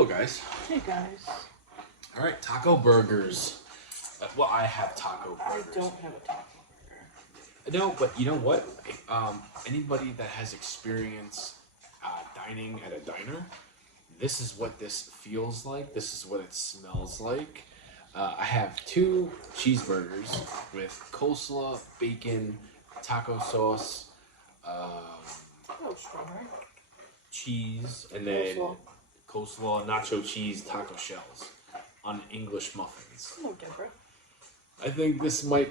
Hello, guys. Hey guys, All right, taco burgers. Well, I have taco I burgers. don't have a taco burger. No, but you know what? Anybody that has experience dining at a diner, this is what this feels like. This is what it smells like. I have two cheeseburgers with coleslaw, bacon, taco sauce, Oh, strawberry. cheese, and then Coleslaw. coleslaw, nacho cheese, taco shells on English muffins. Hello, Deborah. I think this might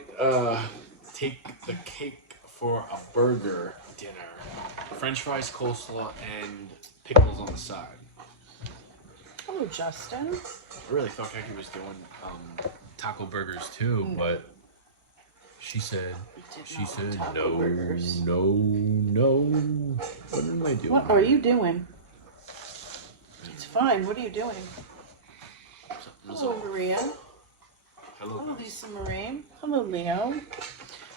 take the cake for a burger dinner. French fries, coleslaw, and pickles on the side. Hello, Justin. I really thought Kaki was doing taco burgers too, but she said We did not taco no, burgers. no. What am I doing? What are you doing? It's fine. What are you doing? Hello, Maria. Hello, Hello, guys. Lisa Marie. Hello, Leo.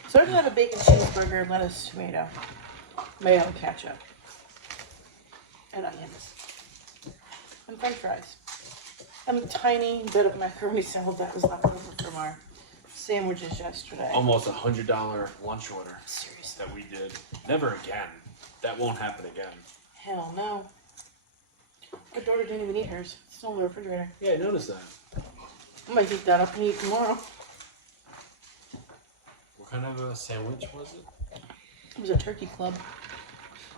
So I'm gonna have a bacon cheeseburger, lettuce, tomato, mayo, ketchup, and onions, and French fries, and a tiny bit of macaroni salad that was left over from our sandwiches yesterday. Almost $100 lunch order Seriously. that we did. Never again. That won't happen again. Hell no. My daughter didn't even eat hers. It's still in the refrigerator. Yeah, I noticed that. I might heat that up and eat tomorrow. What kind of a sandwich was it? It was a turkey club.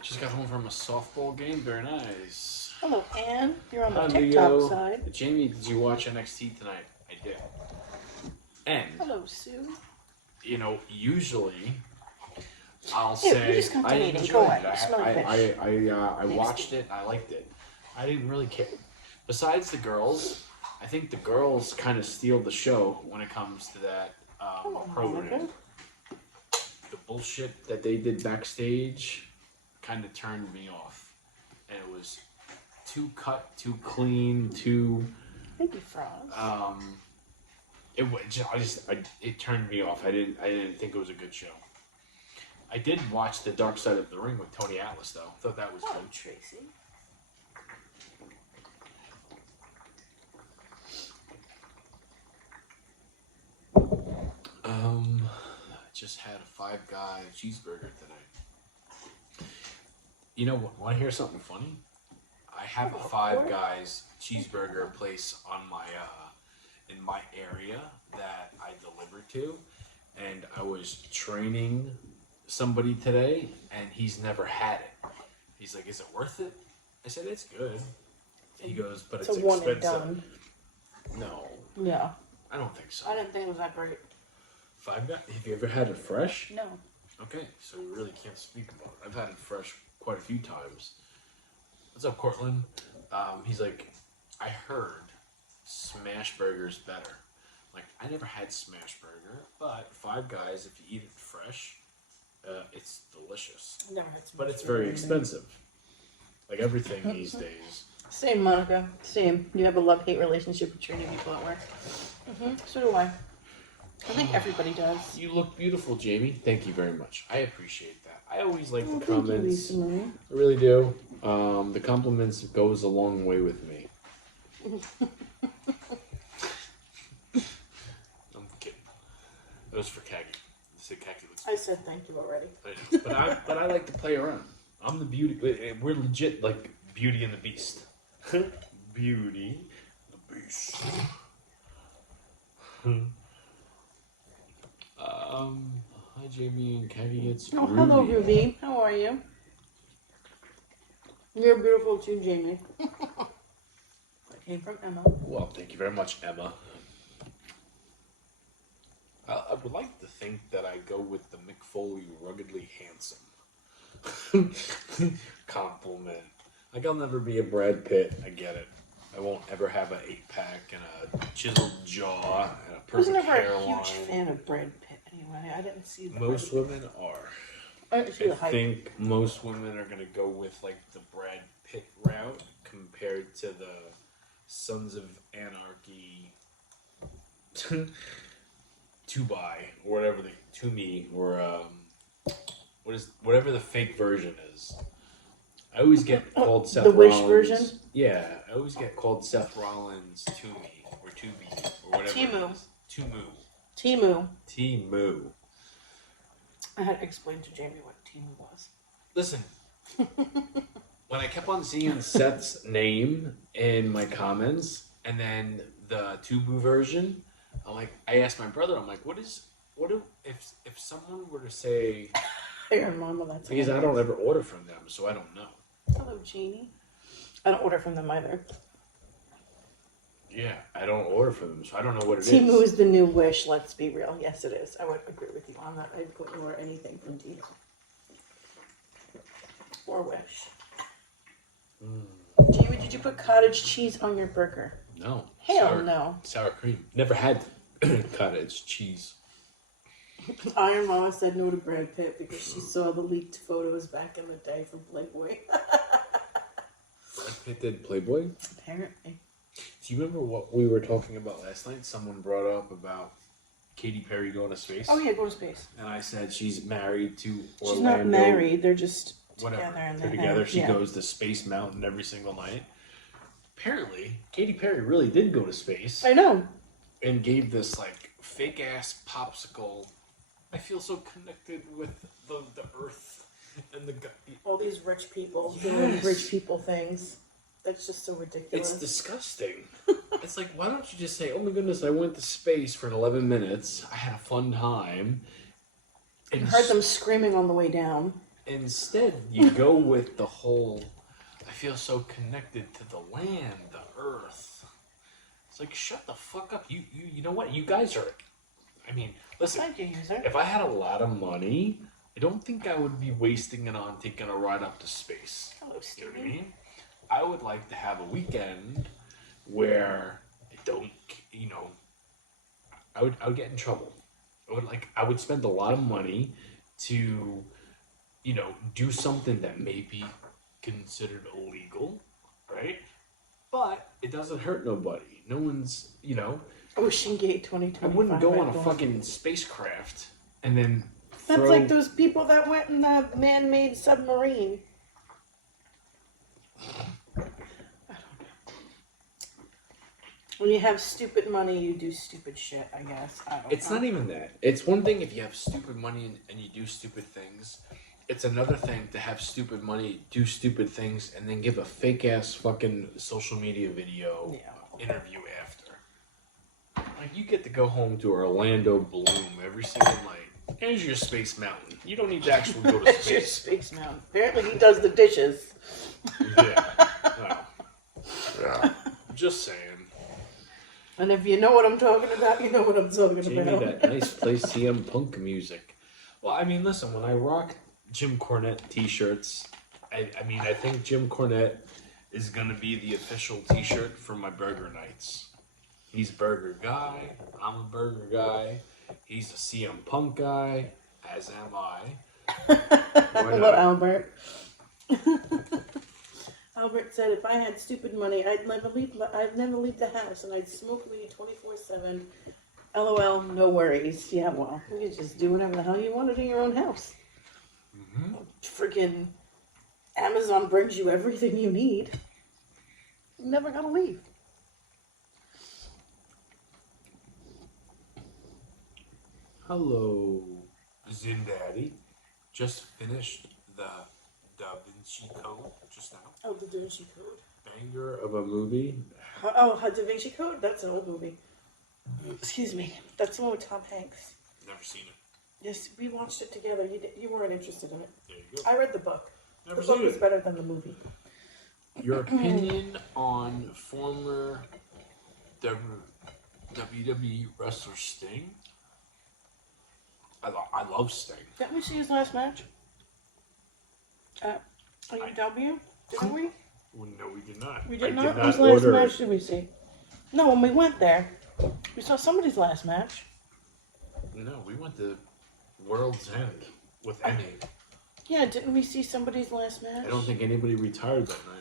Just got home from a softball game. Very nice. Hello, Anne. You're on the Hi, TikTok Leo. side. Jamie, did you watch NXT tonight? I did. And, Hello, Sue. you know, usually I'll Ew, say you just got I done eating. enjoyed Go away. it. You smell like fish. I watched it. I liked it. I didn't really care. Besides the girls, I think the girls kind of steal the show when it comes to that Hello, program. Monica. The bullshit that they did backstage kind of turned me off, and it was too cut, too clean, too. Thank you, Frogs. It turned me off. I didn't think it was a good show. I did watch The Dark Side of the Ring with Tony Atlas though. Thought that was Hello, good. Tracy. I just had a Five Guy cheeseburger today. You know what? Want to hear something funny? I have a Five Guys cheeseburger place on my in my area that I deliver to, and I was training somebody today, and he's never had it. He's like, "Is it worth it?" I said, "It's good." He goes, "But It's it's a one and expensive." done. No, Yeah. I don't think so. I didn't think it was that great. Five Guys? Have you ever had it fresh? No. Okay, so we really can't speak about it. I've had it fresh quite a few times. What's up, Cortland? He's like, I heard smash burger's better. Like, I never had smash burger, but Five Guys, if you eat it fresh, it's delicious. Never had some. But it's very expensive. Like everything these days. Same, Monica. Same. You have a love-hate relationship with treating people at work. So do I. I think everybody does. You look beautiful, Jamie. Thank you very much. I appreciate that. I always like Oh, the thank you, comments. Lisa Marie. I really do. The compliments goes a long way with me. I'm kidding. That was for Kagi. I said Kagi looks I said thank you already. but I like to play around. I'm the beauty. We're legit like Beauty and the Beast. Beauty, the Beast. Hi Jamie and Kagi. It's Oh, hello, Ruby. Ruby. How are you? You're beautiful too, Jamie. That came from Emma. Well, thank you very much, Emma. I would like to think that I go with the Mick Foley ruggedly handsome compliment. Like, I'll never be a Brad Pitt. I get it. I won't ever have an 8-pack and a chiseled jaw and a I was perfect never a hairline. huge fan of Brad Pitt anyway. I didn't see the Most women are. I didn't see the I hype. think most women are gonna go with like the Brad Pitt route compared to the Sons of Anarchy, Tubi or whatever they Toomey or whatever the fake version is. I always get called Seth the Wish Rollins. version? Yeah, I always get called Seth Rollins Toomey or Tubi or whatever. Timu. It is. Tumu. Timu. Timu. I had to explain to Jamie what Timu was. Listen, when I kept on seeing Seth's name in my comments and then the Tubu version, I asked my brother, I'm like, if someone were to say, Hey, Mama, that's because I don't ever order from them, so I don't know. Hello, Jeannie. I don't order from them either. Yeah, I don't order from them, so I don't know what it is. Timu is the new Wish, let's be real. Yes, it is. I would agree with you on that. I wouldn't order anything from Timu. Or Wish. Jamie, did you put cottage cheese on your burger? No. Hell no. Sour cream. Never had cottage cheese. Iron Mama said no to Brad Pitt because she saw the leaked photos back in the day from Playboy. Brad Pitt did Playboy? Apparently. Do you remember what we were talking about last night? Someone brought up about Katy Perry going to space. Oh yeah, go to space. And I said she's married to Orlando. She's not married. They're just whatever. together. And They're together. She goes to Space Mountain every single night. Apparently, Katy Perry really did go to space. I know. And gave this fake ass popsicle. I feel so connected with the earth and the All these rich people Yes. doing rich people things. That's just so ridiculous. It's disgusting. It's like, why don't you just say, oh my goodness, I went to space for 11 minutes. I had a fun time. I heard them screaming on the way down. Instead, you go with the whole, I feel so connected to the land, the earth. It's like, shut the fuck up. You know what? You guys are, listen, Thank you, user. if I had a lot of money, I don't think I would be wasting it on taking a ride up to space. Hello, You know Stevie. what I mean? I would like to have a weekend where I don't, I would get in trouble. I would spend a lot of money to, do something that may be considered illegal, right? But it doesn't hurt nobody. No one's, Ocean Gate 2025. I wouldn't go on a Red Bull. fucking spacecraft and then That's throw... like those people that went in the man-made submarine. I don't know. When you have stupid money, you do stupid shit, I guess. I don't It's know. not even that. It's one thing if you have stupid money and you do stupid things. It's another thing to have stupid money, do stupid things, and then give a fake ass fucking social media video interview after. Like, you get to go home to Orlando Bloom every single night. Here's your Space Mountain. You don't need to actually go to It's your space. Space Mountain. Apparently he does the dishes. Yeah. Yeah. Just saying. And if you know what I'm talking about, you know what I'm talking Jamie, about. that nice play CM Punk music. Well, listen, when I rock Jim Cornette t-shirts, I think Jim Cornette is going to be the official t-shirt for my burger nights. He's a burger guy. I'm a burger guy. He's a CM Punk guy, as am I. Hello, Albert. Albert said, if I had stupid money, I'd never leave the house, and I'd smoke weed 24/7. LOL, no worries. Yeah, well, you can just do whatever the hell you wanted in your own house. Mm-hmm. Friggin' Amazon brings you everything you need. You're never gonna leave. Hello, Zindaddy. Just finished the Da Vinci Code just now. Oh, the Da Vinci Code. Banger of a movie. Oh, Da Vinci Code? That's an old movie. Excuse me. That's the one with Tom Hanks. Never seen it. Yes, we watched it together. You weren't interested in it. There you go. I read the book. Never The book seen was it. better than the movie. Your opinion on former WWE wrestler Sting? I love Sting. Didn't we see his last match? At AEW? Didn't we? Well, no, we did not. We I did not? Whose last order match it. did we see? No, when we went there, we saw somebody's last match. No, we went to World's End with Emmy. Yeah, didn't we see somebody's last match? I don't think anybody retired that night.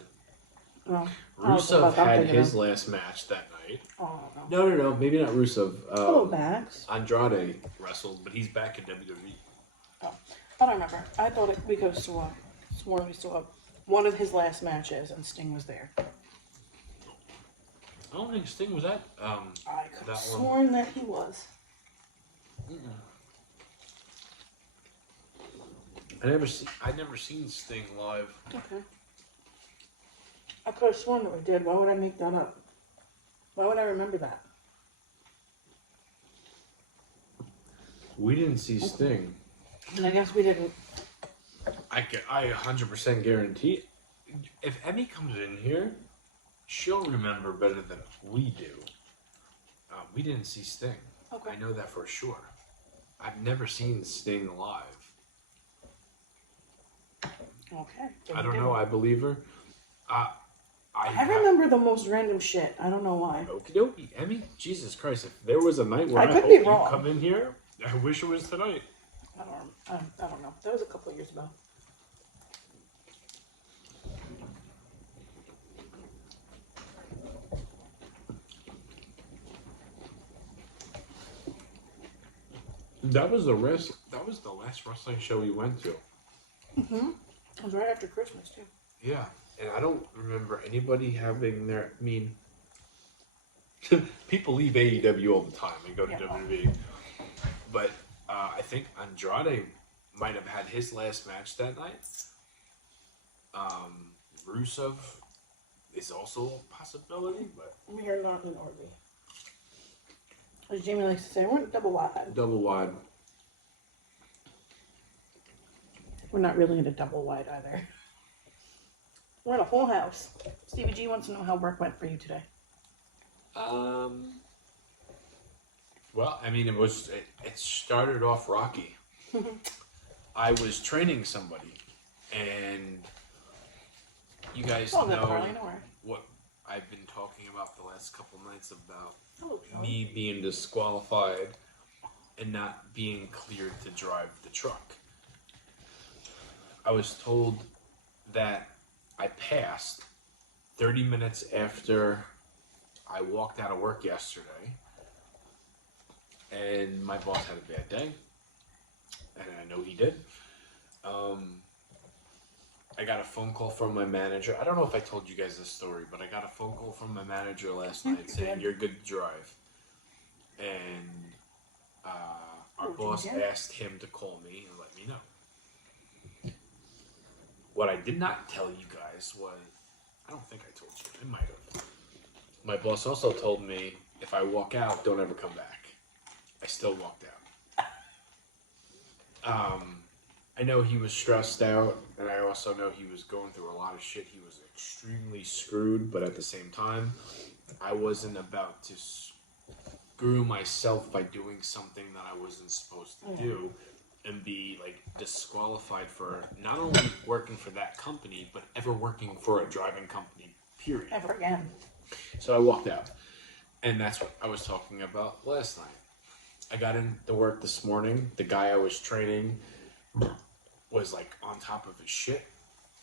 Oh, Rusev had his last match that night. Oh, no. No, maybe not Rusev. Hello, Max. Andrade wrestled, but he's back in WWE. Oh, I don't remember. I thought we could have sworn we saw one of his last matches, and Sting was there. I don't think Sting was at I could that have one. sworn that he was. I never seen Sting live. Okay. I could have sworn that we did. Why would I make that up? Why would I remember that? We didn't see Sting. And I guess we didn't. I 100% guarantee. If Emmy comes in here, she'll remember better than we do. We didn't see Sting. Okay. I know that for sure. I've never seen Sting live. Okay. So I we don't didn't. know. I believe her. I remember the most random shit. I don't know why. Okie dokie. Emmy, Jesus Christ. If there was a night where I I could hope be you wrong. come in here, I wish it was tonight. I don't know. That was a couple of years ago. That was the last wrestling show we went to. Mm-hmm. It was right after Christmas, too. Yeah, and I don't remember anybody having their. I mean, people leave AEW all the time and go to WWE, but I think Andrade might have had his last match that night. Rusev is also a possibility, but We are not in Orby. As Jamie likes to say, we're in double wide. double wide. We're not really in a double wide either. We're in a full house. Stevie G wants to know how work went for you today. Well, I mean, it started off rocky. I was training somebody, and you guys Oh, that's know Carly Nora. what I've been talking about the last couple nights about Hello, John. me being disqualified and not being cleared to drive the truck. I was told that I passed 30 minutes after I walked out of work yesterday, and my boss had a bad day, and I know he did. I got a phone call from my manager. I don't know if I told you guys this story, but I got a phone call from my manager last night saying, "You're good to drive." And our boss asked him to call me and let me know. What I did not tell you guys was, I don't think I told you, I might have. My boss also told me, if I walk out, don't ever come back. I still walked out. I know he was stressed out, and I also know he was going through a lot of shit. He was extremely screwed, but at the same time, I wasn't about to screw myself by doing something that I wasn't supposed to do and be like disqualified for not only working for that company, but ever working for a driving company, period. Ever again. So I walked out, and that's what I was talking about last night. I got into work this morning. The guy I was training was like on top of his shit,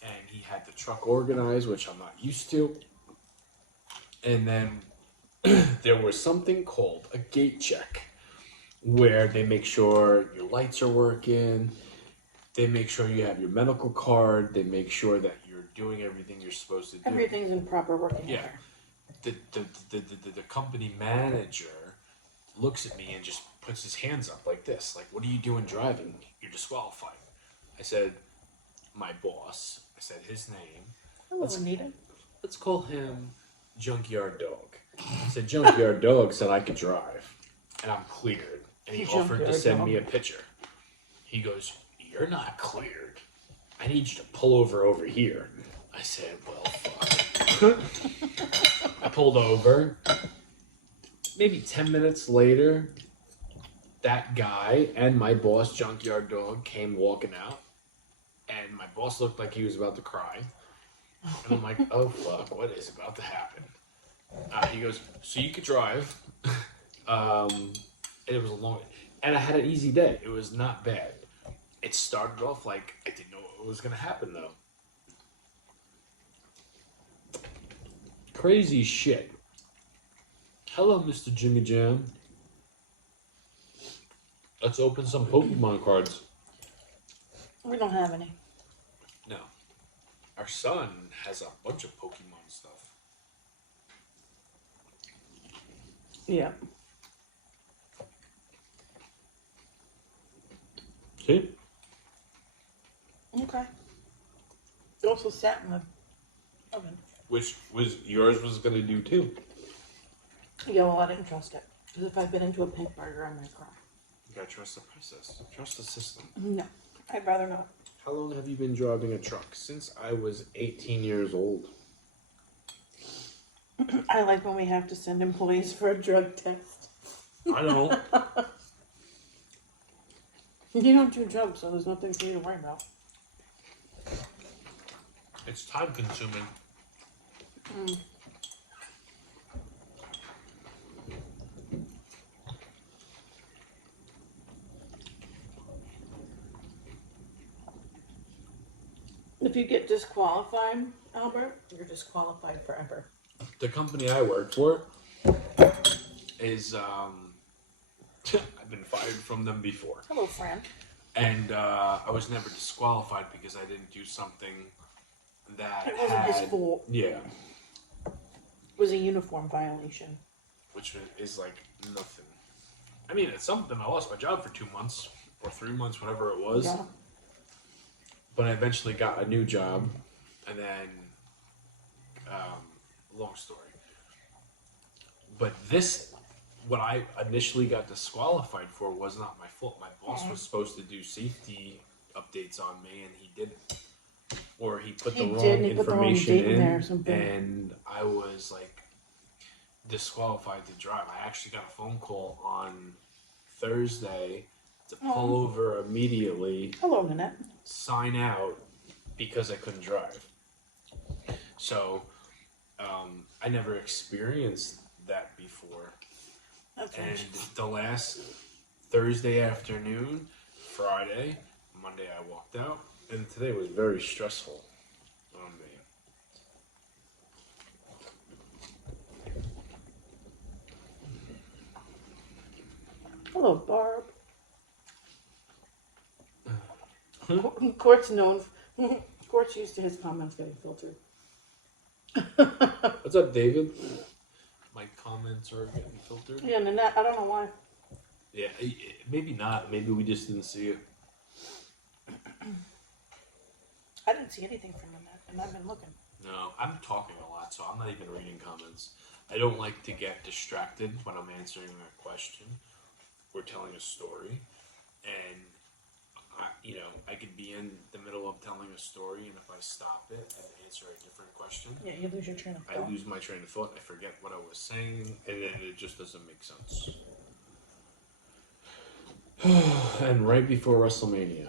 and he had the truck organized, which I'm not used to. And then there was something called a gate check, where they make sure your lights are working, they make sure you have your medical card, they make sure that you're doing everything you're supposed to do. Everything's in proper working Yeah. order. The company manager looks at me and just puts his hands up like this, like, "What are you doing driving? You're disqualified." I said, "My boss," I said his name. Hello, Anita. Let's call him Junkyard Dog. I said, "Junkyard Dog said I could drive, and I'm cleared." And he offered to Junkyard send me a Dog. picture. He goes, "You're not cleared. I need you to pull over here." I said, "Well, fuck." I pulled over. Maybe 10 minutes later, that guy and my boss, Junkyard Dog, came walking out. And my boss looked like he was about to cry. And I'm like, "Oh, fuck, what is about to happen?" He goes, "So you could drive." And it was a long... And I had an easy day. It was not bad. It started off like I didn't know what was going to happen, though. Crazy shit. Hello, Mr. Jimmy Jam. Let's open some Pokemon cards. We don't have any. No. Our son has a bunch of Pokemon stuff. Yeah. See? Okay. It also sat in the oven. Which was yours was gonna do too. Yeah, well, I didn't trust it. Because if I'd been into a pink burger, I might cry. You gotta trust the process. Trust the system. No, I'd rather not. How long have you been driving a truck? Since I was 18 years old. I like when we have to send employees for a drug test. I know. You don't do drugs, so there's nothing for you to worry about. It's time consuming. If you get disqualified, Albert, you're disqualified forever. The company I work for is I've been fired from them before. Hello, Fran. And I was never disqualified because I didn't do something that It wasn't his fault. Yeah, It was a uniform violation. which is like nothing. I mean, it's something. I lost my job for 2 months or 3 months, whatever it was. Yeah. But I eventually got a new job, and then, long story. But this, what I initially got disqualified for was not my fault. My boss was supposed to do safety updates on me, and he didn't. Or he put the He wrong did, and he put the wrong information date in in, there or something. and I was like disqualified to drive. I actually got a phone call on Thursday to pull over immediately, Hello, Nanette. sign out because I couldn't drive. So I never experienced that before. That's And right. the last Thursday afternoon, Friday, Monday I walked out, and today was very stressful on me. Hello, Barb. Court's known. Court's used to his comments getting filtered. What's up, David? My comments are getting filtered. Yeah, Nanette, I don't know why. Yeah, maybe not. Maybe we just didn't see it. I didn't see anything from Nanette, and I've been looking. No, I'm talking a lot, so I'm not even reading comments. I don't like to get distracted when I'm answering a question or telling a story. And, I could be in the middle of telling a story, and if I stop it and answer a different question, Yeah, you lose your train of I thought. lose my train of thought. I forget what I was saying, and then it just doesn't make sense. And right before WrestleMania.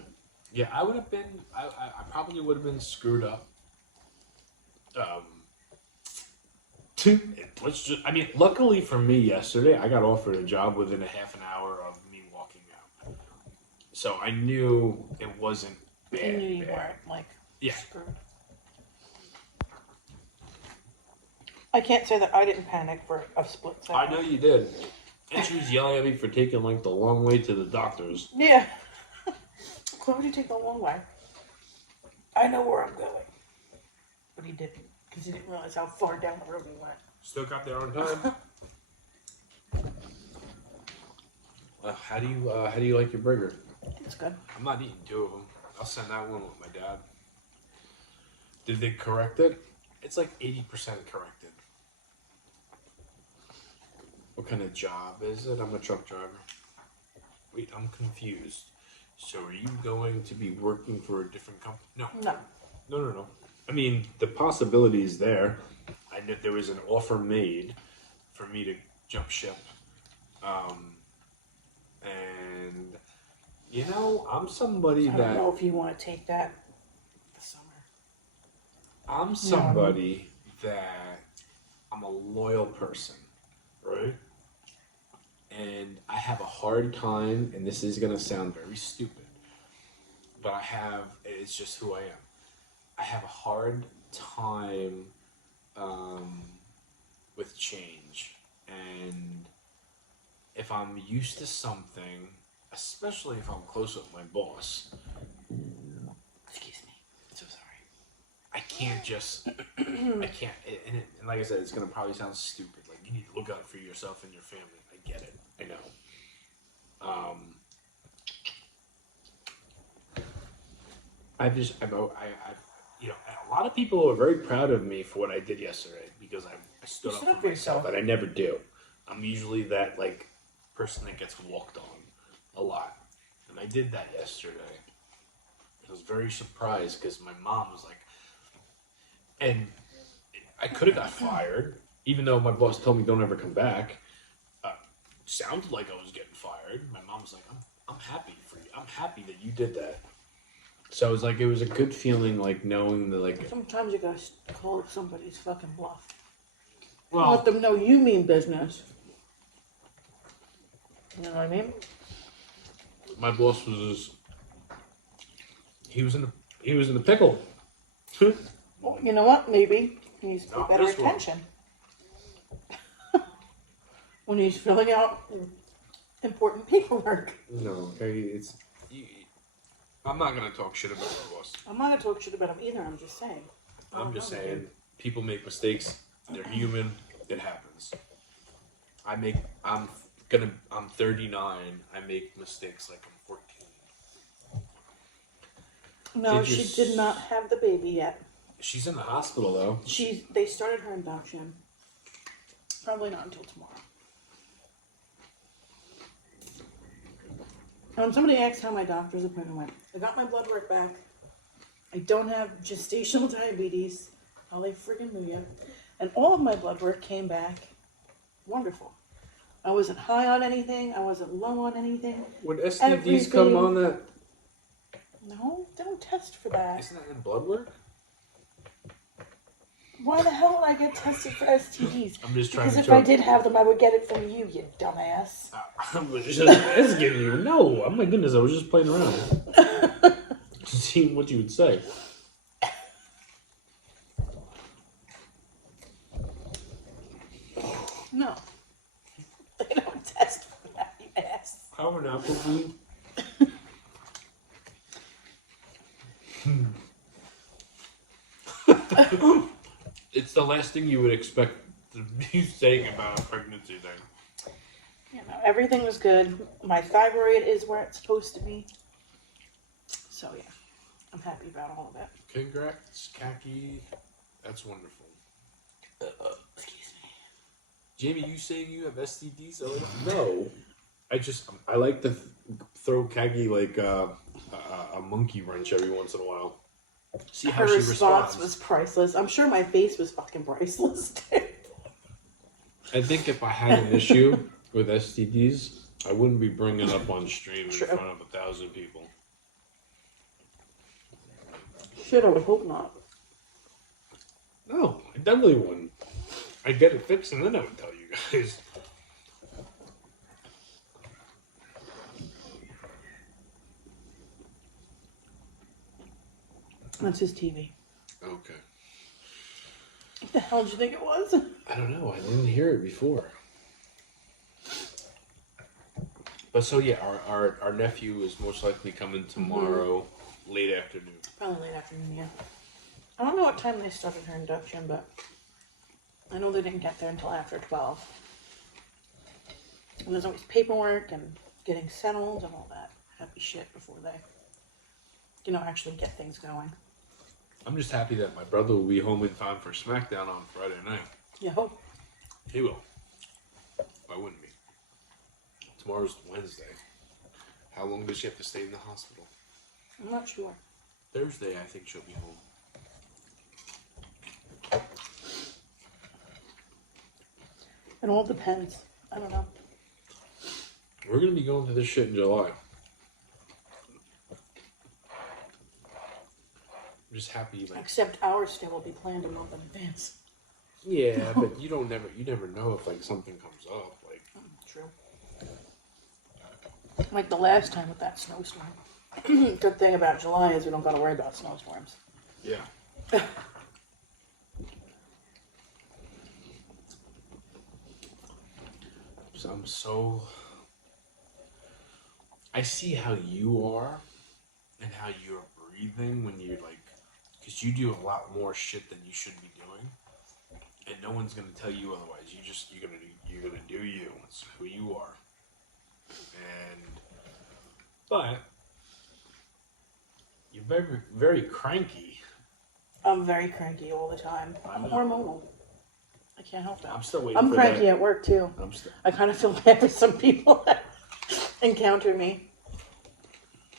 Yeah, I would have been, I probably would have been screwed up. Luckily for me yesterday, I got offered a job within a half an hour of me walking out. So I knew it wasn't bad. I knew you bad. weren't, Yeah. screwed. I can't say that I didn't panic for a split second. I know you did. And she was yelling at me for taking the long way to the doctor's. Yeah. Why would you take the long way? I know where I'm going. But he didn't, because he didn't realize how far down the road we went. Still got there on time. How do you like your burger? It's good. I'm not eating 2 of them. I'll send that one with my dad. Did they correct it? It's like 80% corrected. What kind of job is it? I'm a truck driver. Wait, I'm confused. So are you going to be working for a different company? No. No. I mean, the possibility is there. I knew there was an offer made for me to jump ship. And, I'm somebody I don't that... know if you want to take that this summer. I'm somebody that I'm a loyal person, right? And I have a hard time, and this is going to sound very stupid, but it's just who I am. I have a hard time with change. And if I'm used to something, especially if I'm close with my boss, excuse me, I'm so sorry. I can't just, I can't, and like I said, it's gonna probably sound stupid. Like you need to look out for yourself and your family. I get it. I know. You know, a lot of people are very proud of me for what I did yesterday because I stood up for myself, and I never do. I'm usually that like person that gets walked on a lot, and I did that yesterday. I was very surprised because my mom was like, and I could have got fired, even though my boss told me don't ever come back. Sounded like I was getting fired. My mom was like, I'm happy for you. I'm happy that you did that. So it was like, it was a good feeling, like knowing that, like, Sometimes you gotta call somebody's fucking bluff. well, Let them know you mean business. You know what I mean? my boss was, he was in a pickle. Well, you know what? Maybe he needs to pay Not better this one. attention. When he's filling out important paperwork. No, it's. I'm not gonna talk shit about my boss. I'm not gonna talk shit about him either, I'm just saying. I'm just saying, people make mistakes. They're human. It happens. I'm 39. I make mistakes like I'm 14. No, Did you she did not have the baby yet. She's in the hospital though. They started her induction. Probably not until tomorrow. When somebody asked how my doctor's appointment went, I got my blood work back. I don't have gestational diabetes. Holly friggin' knew ya. And all of my blood work came back wonderful. I wasn't high on anything. I wasn't low on anything. Would STDs Everything- come on that? No, they don't test for that. Isn't that in blood work? Why the hell would I get tested for STDs? I'm just trying Because to if joke. I did have them, I would get it from you, you dumbass. I was just asking you. No, oh my goodness, I was just playing around. Seeing what you would say. No. They don't test for that, you ass. How an apple food? It's the last thing you would expect to be saying about a pregnancy thing. You know, everything was good. My thyroid is where it's supposed to be. So yeah, I'm happy about all of it. Congrats, Khaki. That's wonderful. Excuse me. Jamie, you saying you have STDs? No. I like to throw Khaki like a monkey wrench every once in a while. See how Her she response responds. was priceless. I'm sure my face was fucking priceless. I think if I had an issue with STDs, I wouldn't be bringing it up on stream in True. front of 1,000 people. Shit, I would hope not. No, I definitely wouldn't. I'd get it fixed and then I would tell you guys. That's his TV. Okay. What the hell did you think it was? I don't know. I didn't hear it before. But so yeah, our nephew is most likely coming tomorrow, late afternoon. Probably late afternoon, yeah. I don't know what time they started her induction, but I know they didn't get there until after 12. And there's always paperwork and getting settled and all that happy shit before they, actually get things going. I'm just happy that my brother will be home in time for SmackDown on Friday night. Yeah, hope. He will. Why wouldn't he? Tomorrow's Wednesday. How long does she have to stay in the hospital? I'm not sure. Thursday, I think she'll be home. It all depends. I don't know. We're gonna be going to this shit in July. I'm just happy, like, Except our stay will be planned a month in advance. yeah, but you never know if like something comes up, like. True. Like the last time with that snowstorm. Good thing about July is we don't got to worry about snowstorms. Yeah. So I see how you are and how you're breathing when you're like Because you do a lot more shit than you should be doing, and no one's gonna tell you otherwise. You're gonna do you. It's who you are. But you're very very cranky. I'm very cranky all the time. I'm hormonal. I can't help it. I'm still waiting. I'm cranky at work too. I kind of feel bad for some people that encounter me,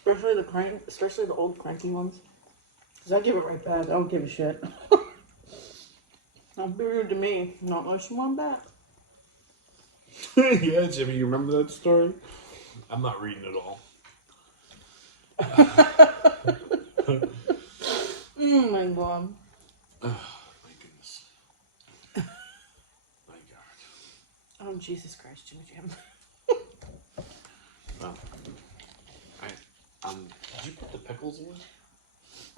especially the old cranky ones. Cause I give it right back. I don't give a shit. Don't be rude to me. Not unless you want back. Yeah, Jimmy, you remember that story? I'm not reading it all. My God. Oh, my goodness. My God. Oh, Jesus Christ, Jimmy Jam. Well, did you put the pickles in?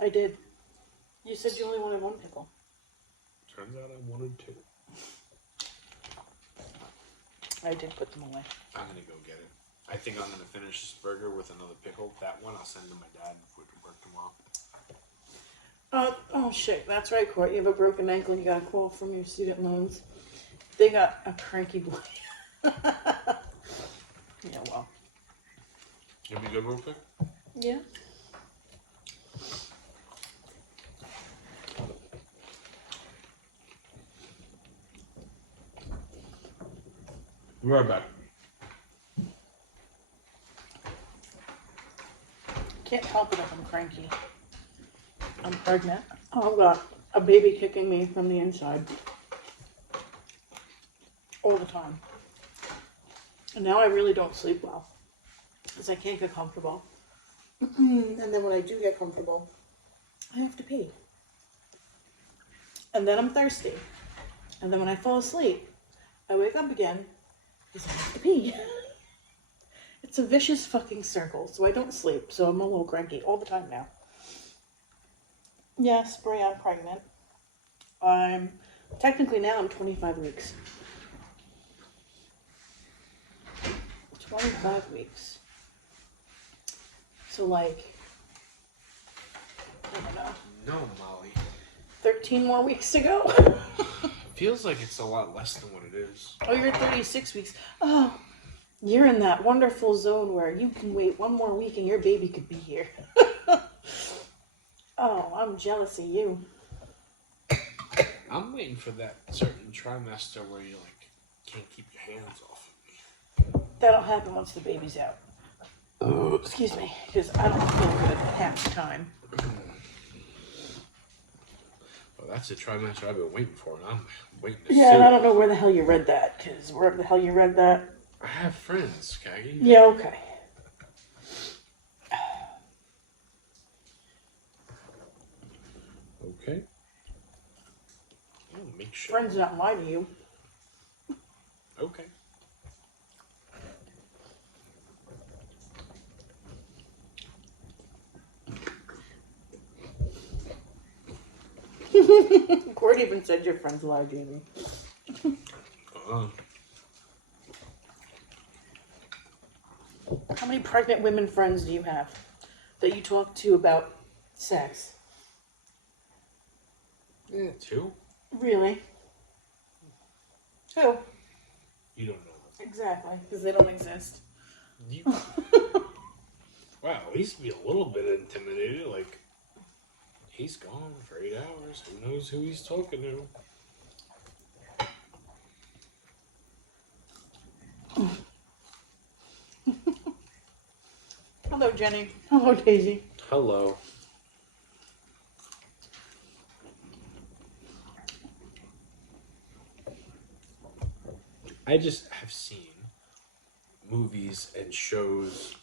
I did. You said you only wanted one pickle. Turns out I wanted two. I did put them away. I'm gonna go get it. I think I'm gonna finish this burger with another pickle. That one I'll send to my dad before it work tomorrow. Oh shit, that's right, Court. You have a broken ankle and you got a call from your student loans. They got a cranky boy. Yeah, well. Can we go real quick? Yeah. We're right back. Can't help it if I'm cranky. I'm pregnant. Oh, I've got a baby kicking me from the inside. All the time. And now I really don't sleep well. Because I can't get comfortable. And then when I do get comfortable, I have to pee. And then I'm thirsty. And then when I fall asleep, I wake up again because I have to pee. It's a vicious fucking circle. So I don't sleep. So I'm a little cranky all the time now. Yes, Brie, I'm pregnant. Technically now I'm 25 weeks. 25 weeks. So like, I don't know. No, Molly. 13 more weeks to go. Feels like it's a lot less than what it is. Oh, you're 36 weeks. Oh, you're in that wonderful zone where you can wait one more week and your baby could be here. Oh, I'm jealous of you. I'm waiting for that certain trimester where you like can't keep your hands off of me. That'll happen once the baby's out. Excuse me, because I don't feel good half the time. Well, that's the trimester I've been waiting for, and I'm waiting to see. Yeah, and I don't know where the hell you read that, because wherever the hell you read that. I have friends, Kaggy. Yeah, okay. Okay. I'll make sure. Friends not lie to you. Okay. Court even said your friends lie, Jamie. How many pregnant women friends do you have that you talk to about sex? Yeah, 2. Really? Who? You don't know. Exactly, because they don't exist. You. Wow, at least be a little bit intimidated. Like, he's gone for 8 hours. Who knows who he's talking to? Hello, Jenny. Hello, Daisy. Hello. I just have seen movies and shows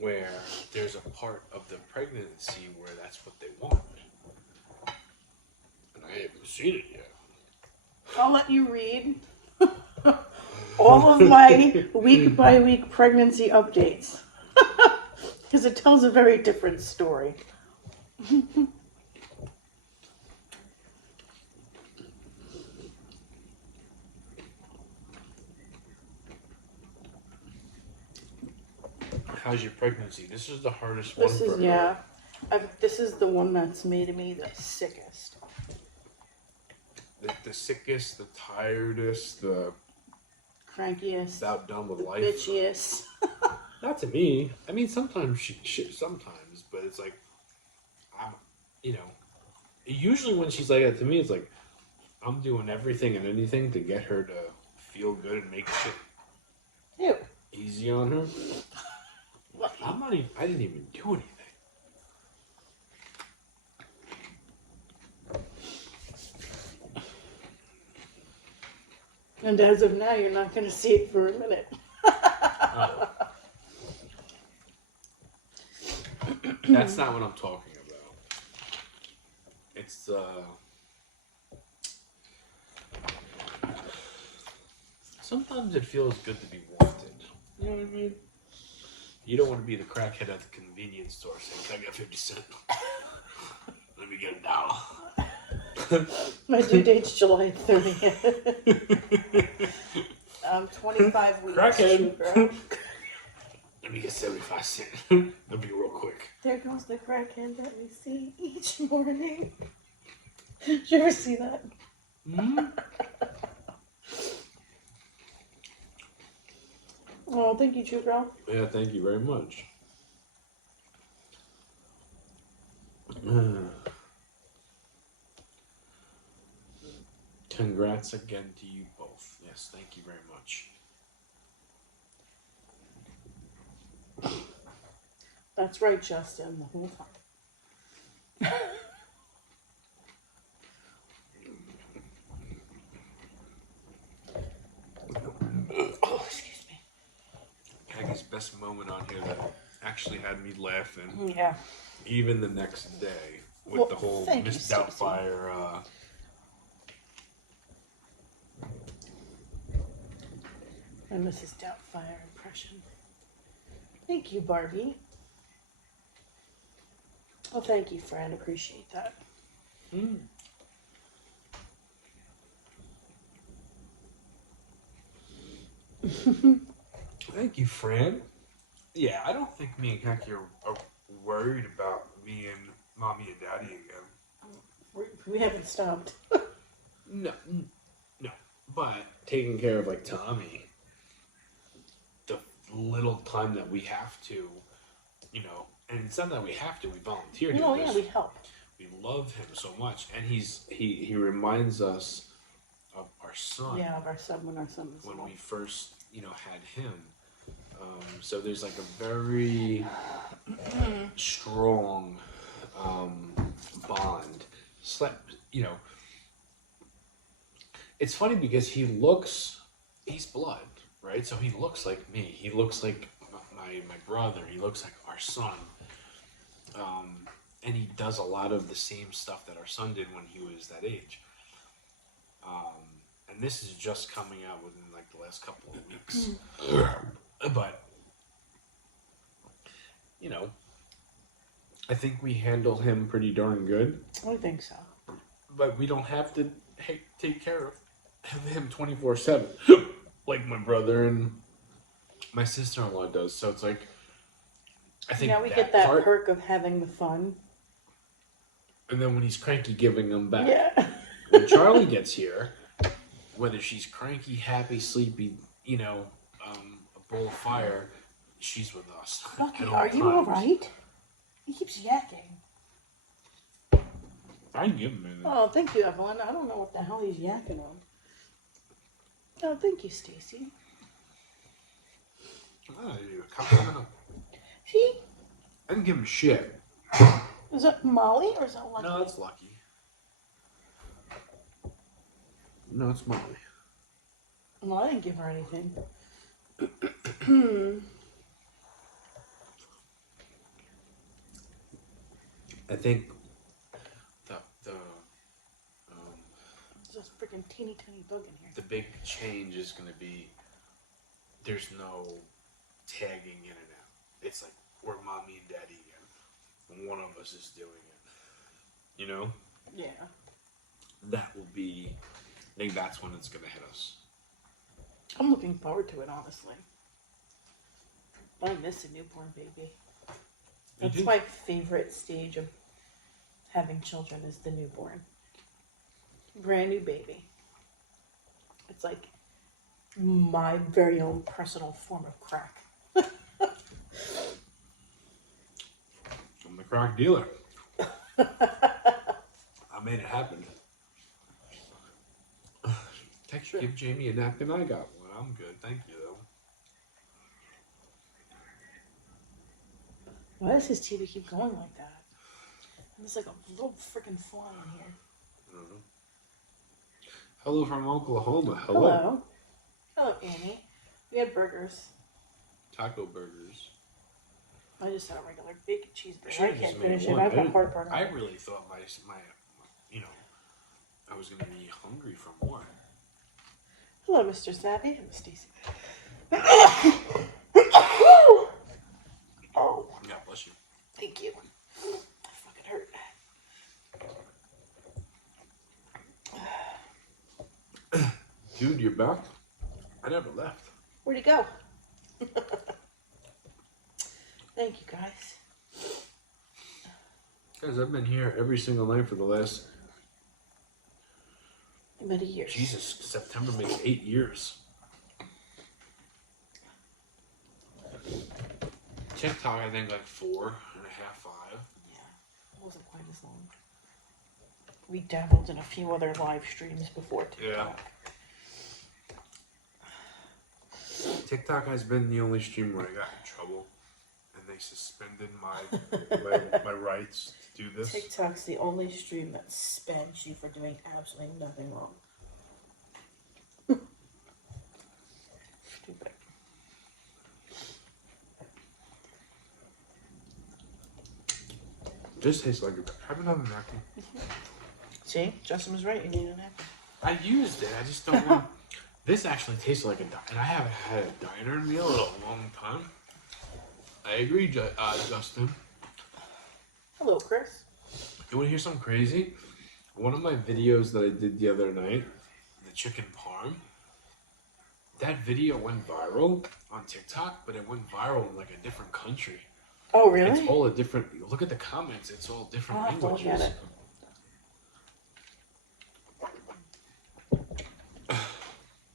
where there's a part of the pregnancy where that's what they want. And I haven't seen it yet. I'll let you read all of my week-by-week pregnancy updates. Because it tells a very different story. How's your pregnancy? This is the hardest one This for is, her. yeah. This is the one that's made me the sickest. The sickest, the tiredest, the Crankiest. about done with the life. Bitchiest. Not to me. I mean, sometimes sometimes, but it's like, I'm, you know, usually when she's like that to me, it's like, I'm doing everything and anything to get her to feel good and make shit Ew. easy on her. Lucky. I didn't even do anything. And as of now, you're not going to see it for a minute. Oh. That's not what I'm talking about. It's sometimes it feels good to be wanted. You know what I mean? You don't want to be the crackhead at the convenience store saying, "Can I get 50 cents? Let me get $1." My due date's July 30th. I'm 25 weeks. Crackhead. Girl. Let me get 75 cents. That'll be real quick. There goes the crackhead that we see each morning. Did you ever see that? Mm-hmm. Oh, thank you, True Girl. Yeah, thank you very much. Congrats again to you both. Yes, thank you very much. That's right, Justin, the whole time. Oh, excuse me. Peggy's best moment on here that actually had me laughing, Yeah. even the next day, with Well, the whole thank you, Miss Stacey. Doubtfire. And Mrs. Doubtfire impression. Thank you, Barbie. Well, thank you, friend. Appreciate that. Mm. Thank you, Fran. Yeah, I don't think me and Kaki are worried about me and Mommy and Daddy again. We haven't stopped. No. But taking care of like Tommy, the little time that we have to, and it's not that we have to. We volunteer. Oh, yeah, we help. We love him so much, and he reminds us of our son. Yeah, of our son when our son was When little. we first, had him. So there's like a very strong bond. It's funny because he's blood, right? So he looks like me. He looks like my brother. He looks like our son. And he does a lot of the same stuff that our son did when he was that age. And this is just coming out within like the last couple of weeks. But, I think we handle him pretty darn good. I think so. But we don't have to take care of him 24/7 like my brother and my sister-in-law does. So it's like, I think Now we get that part, perk of having the fun. and then when he's cranky, giving them back. Yeah. When Charlie gets here, whether she's cranky, happy, sleepy, a bowl of fire, she's with us. Lucky, at all are you all times. right? He keeps yakking. I can give him anything. Oh, thank you, Evelyn. I don't know what the hell he's yakking on. Oh, thank you, Stacy. See? I didn't give him shit. Is that Molly or is that Lucky? No, that's Lucky. No, it's Molly. Well, I didn't give her anything. I think There's this freaking teeny tiny bug in here. the big change is going to be there's no tagging in and out. It's like we're Mommy and Daddy again. One of us is doing it. Yeah. That will be, I think that's when it's going to hit us. I'm looking forward to it, honestly. I miss a newborn baby. That's do? my favorite stage of having children is the newborn. Brand new baby. It's like my very own personal form of crack. I'm the crack dealer. I made it happen. Give Jamie a napkin. I got one. I'm good. Thank you, though. Why does his TV keep going like that? And there's like a little freaking fly in here. I don't know. Hello from Oklahoma. Hello. Hello. Hello, Annie. We had burgers. Taco burgers. I just had a regular bacon cheeseburger. Should've I just can't made finish it. one. I've got heartburn. I really thought my, you know, I was gonna be hungry for more. Hello, Mr. Savvy. I'm Stacy. Oh, Yeah, bless you. thank you. That fucking hurt. Dude, you're back. I never left. Where'd he go? Thank you, guys. Guys, I've been here every single night for the last. Many years. Jesus, September makes 8 years. TikTok, I think like 4.5, 5. Yeah, it wasn't quite as long. We dabbled in a few other live streams before TikTok. TikTok has been the only stream where I got in trouble, and they suspended my my rights to do this. TikTok's the only stream that spans you for doing absolutely nothing wrong. Stupid. This tastes like it. Have another napkin. See, Justin was right. You need a napkin. I used it. I just don't want. This actually tastes like a diner, and I haven't had a diner meal in a long time. I agree, Justin. Hello, Chris. You want to hear something crazy? One of my videos that I did the other night, the chicken parm, that video went viral on TikTok, but it went viral in like a different country. Oh, really? It's all a different. Look at the comments. It's all different I'll have to look languages. at it.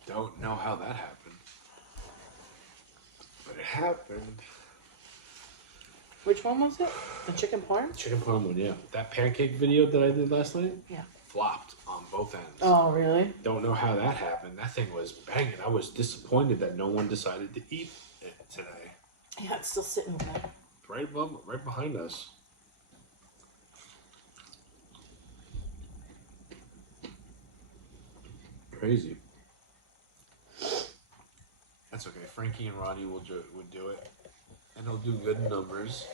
Don't know how that happened, but it happened. Which one was it? The chicken parm? Chicken parm one, yeah. That pancake video that I did last night, Yeah. flopped on both ends. Oh, really? Don't know how that happened. That thing was banging. I was disappointed that no one decided to eat it today. Yeah, it's still sitting there. Right above, right behind us. Crazy. That's okay. Frankie and Ronnie would do it, and they'll do good numbers,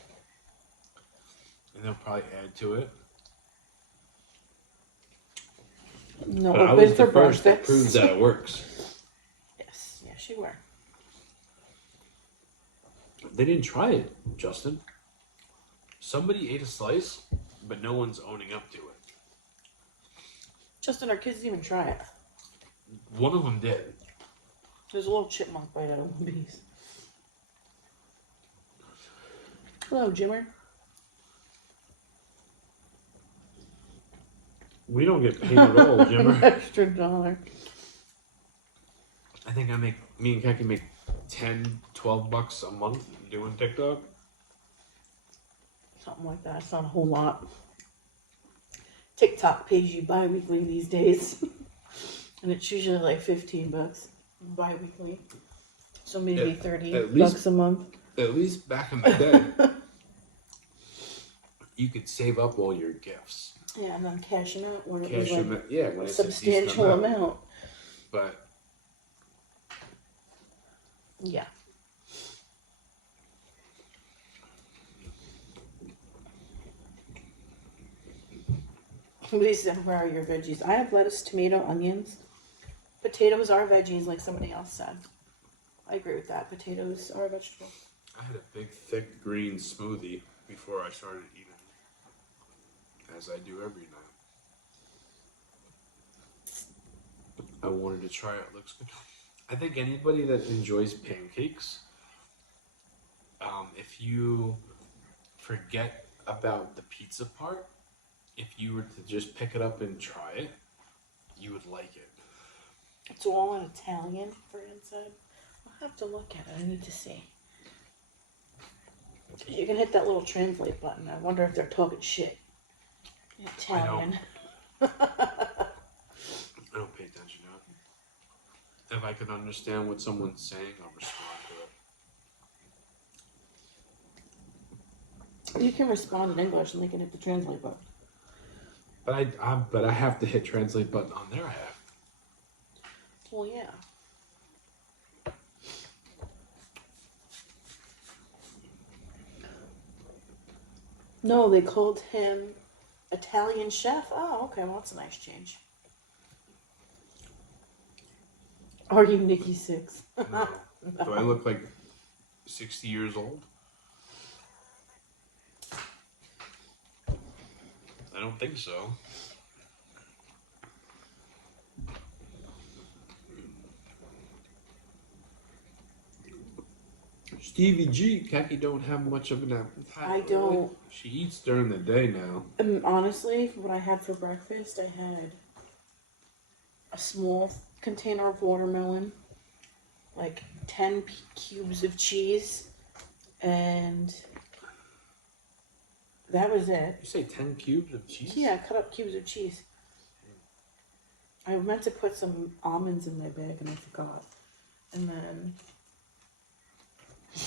and they'll probably add to it. No, But I open was for the first that breakfast. proves that it works. Yes, you were. They didn't try it, Justin. Somebody ate a slice, but no one's owning up to it. Justin, our kids didn't even try it. One of them did. There's a little chipmunk bite out of one piece. Hello, Jimmer. We don't get paid at all, Jimmer. Extra $1. I think me and Kaki make 10, 12 bucks a month doing TikTok. Something like that. It's not a whole lot. TikTok pays you bi-weekly these days. And it's usually like $15 bi-weekly. So maybe At 30 least- bucks a month. At least back in the day, you could save up all your gifts. Yeah, and then cash them out when it Cash was them, like yeah, when a it's a decent substantial amount. But Yeah. Somebody said, where are your veggies? I have lettuce, tomato, onions. Potatoes are veggies, like somebody else said. I agree with that. Potatoes are a vegetable. I had a big, thick green smoothie before I started eating, as I do every night. I wanted to try it. It looks good. I think anybody that enjoys pancakes, forget about the pizza part. If you were to just pick it up and try it, you would like it. It's all in Italian for inside. I'll have to look at it. I need to see. You can hit that little translate button. I wonder if they're talking shit in Italian. I don't pay attention to it. If I could understand what someone's saying, I'll respond to it. You can respond in English and they can hit the translate button. But I have to hit translate button on their app. Well, yeah. No, they called him Italian chef. Oh, okay. Well, that's a nice change. Are you Nikki Six? No. Do I look like 60 years old? I don't think so. Stevie G, Khaki don't have much of an appetite. I don't. She eats during the day now. Honestly, what I had for breakfast, I had a small container of watermelon, like 10 cubes of cheese, and that was it. You say 10 cubes of cheese? Yeah, cut up cubes of cheese. I meant to put some almonds in my bag and I forgot. And then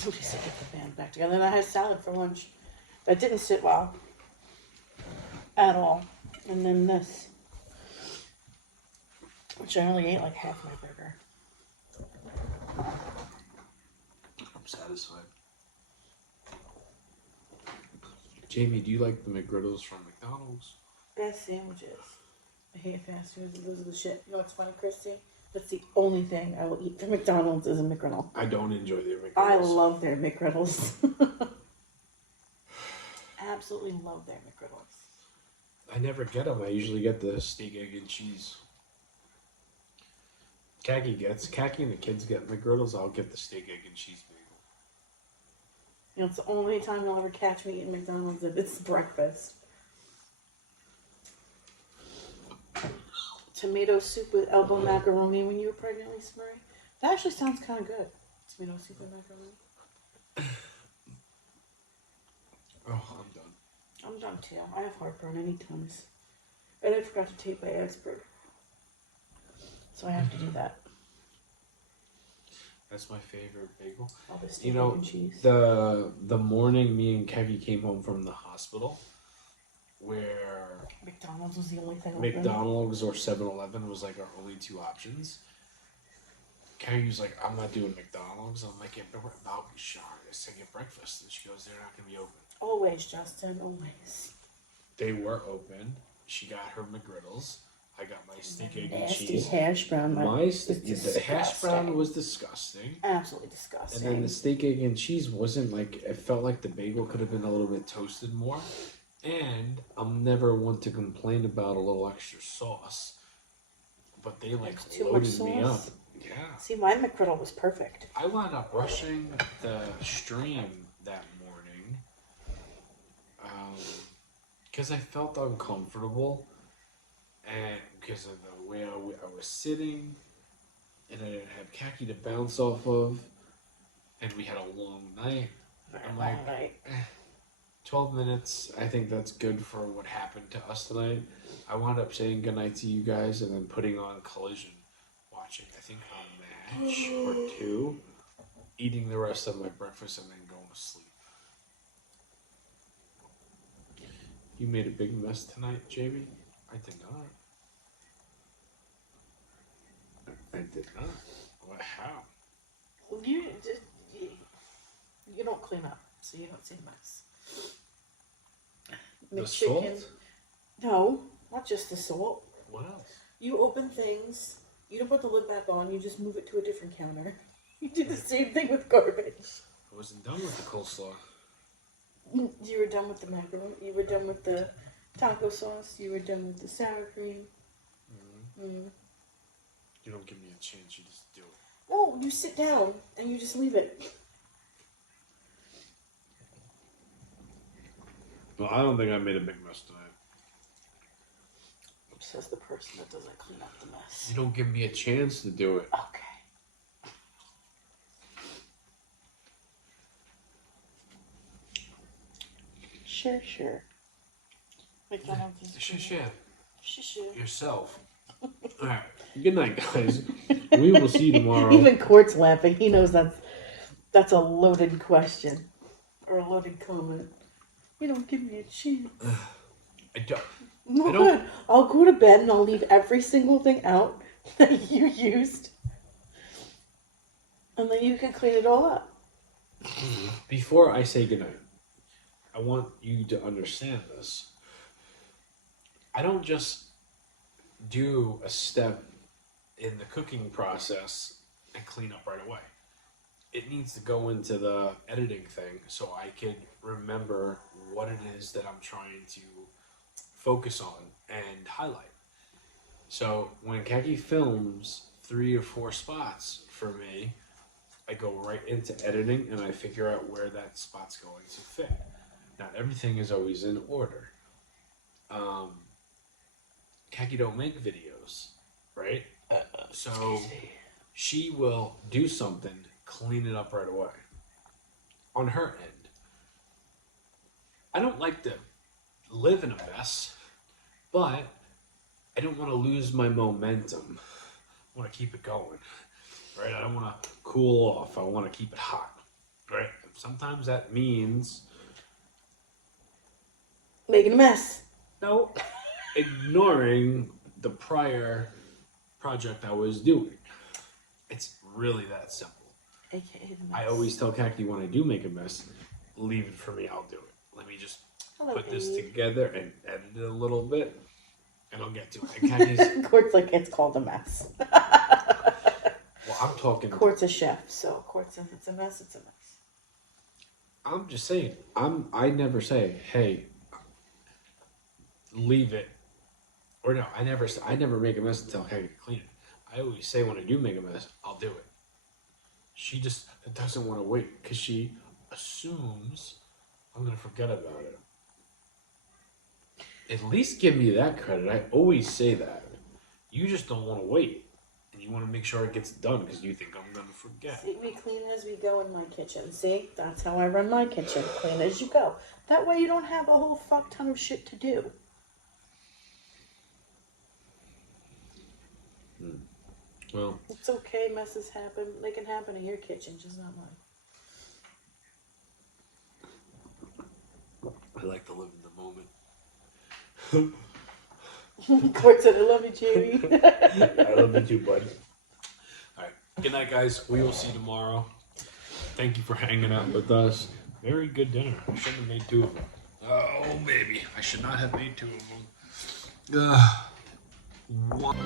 we said get the band back together. And then I had salad for lunch. That didn't sit well at all. And then this, which I only ate like half my burger. I'm satisfied. Jamie, do you like the McGriddles from McDonald's? Best sandwiches. I hate fast food. Those are the shit. You know what's funny, Christy? That's the only thing I will eat from McDonald's is a McGriddle. I don't enjoy their McGriddles. I love their McGriddles. Absolutely love their McGriddles. I never get them. I usually get the steak, egg, and cheese. Khaki and the kids get McGriddles. I'll get the steak, egg, and cheese bagel. You know, it's the only time you'll ever catch me eating McDonald's if it's breakfast. Tomato soup with elbow macaroni when you were pregnant, Lisa Marie. That actually sounds kind of good. Tomato soup with macaroni. Oh, I'm done. I'm done too. I have heartburn. I need Tums. And I forgot to take my aspirin. So I have to do that. That's my favorite bagel. All the steak You know, and cheese. the morning me and Kevin came home from the hospital, where McDonald's was the only thing open. McDonald's or 7-Eleven was like our only two options. Carrie was like, I'm not doing McDonald's. I'm like, I'll be sure. I said, get breakfast. And she goes, they're not going to be open. Always, Justin, always. They were open. She got her McGriddles. I got my steak, egg, and Nasty cheese. hash brown. The hash brown was disgusting. Absolutely disgusting. And then the steak, egg, and cheese wasn't like, it felt like the bagel could have been a little bit toasted more. And I'm never one to complain about a little extra sauce. But they like There's too much loaded me sauce? up. Yeah. See, my McGriddle was perfect. I wound up rushing the stream that morning because I felt uncomfortable and because of the way I was sitting, and I didn't have khaki to bounce off of, and we had a long night. I'm like, 12 minutes, I think that's good for what happened to us tonight. I wound up saying goodnight to you guys and then putting on Collision, watching, I think, a match or two, eating the rest of my breakfast, and then going to sleep. You made a big mess tonight, Jamie? I did not. I did not. What? How? You don't clean up, so you don't see a mess. The McChicken. salt? No, not just the salt. What else? You open things. You don't put the lid back on. You just move it to a different counter. You do the same thing with garbage. I wasn't done with the coleslaw. You were done with the macaroni. You were done with the taco sauce. You were done with the sour cream. You don't give me a chance, you just do it. No, you sit down and you just leave it. Well, I don't think I made a big mess tonight. Says the person that doesn't clean up the mess. You don't give me a chance to do it. Okay. Sure. McDonald's is Sure. Sure. Yourself. All right. Good night, guys. We will see you tomorrow. Even Court's laughing. He knows that's a loaded question or a loaded comment. You don't give me a chance. I don't. No I don't- good. I'll go to bed and I'll leave every single thing out that you used, and then you can clean it all up. Before I say goodnight, I want you to understand this. I don't just do a step in the cooking process and clean up right away. It needs to go into the editing thing so I can remember what it is that I'm trying to focus on and highlight. So when Khaki films 3 or 4 spots for me, I go right into editing and I figure out where that spot's going to fit. Not everything is always in order. Khaki don't make videos, right? So she will do something, clean it up right away on her end. I don't like to live in a mess, but I don't want to lose my momentum. I want to keep it going, right? I don't want to cool off. I want to keep it hot, right? Sometimes that means Making a mess. no, ignoring the prior project I was doing. It's really that simple. AKA the mess. I always tell Khaki when I do make a mess, leave it for me, I'll do it. Let me just Hello, put this babe. together and edit it a little bit, and I'll get to it. And Khaki's, Court's like, it's called a mess. well, I'm talking. Court's a chef, so Court says it's a mess, it's a mess. I'm just saying. I never say, hey, leave it, or no. I never make a mess until Khaki clean it. I always say when I do make a mess, I'll do it. She just doesn't want to wait because she assumes I'm gonna forget about it. At least give me that credit. I always say that. You just don't want to wait. And you want to make sure it gets done because you think I'm going to forget. See, we clean as we go in my kitchen. See, that's how I run my kitchen. Clean as you go. That way you don't have a whole fuck ton of shit to do. Well, It's okay, messes happen. They can happen in your kitchen, just not mine. I like to live in the moment. Court said, I love you, Jamie. I love you too, bud. All right. Good night, guys. We will see you tomorrow. Thank you for hanging out with us. Very good dinner. I shouldn't have made 2 of them. Oh, baby. I should not have made 2 of them. One.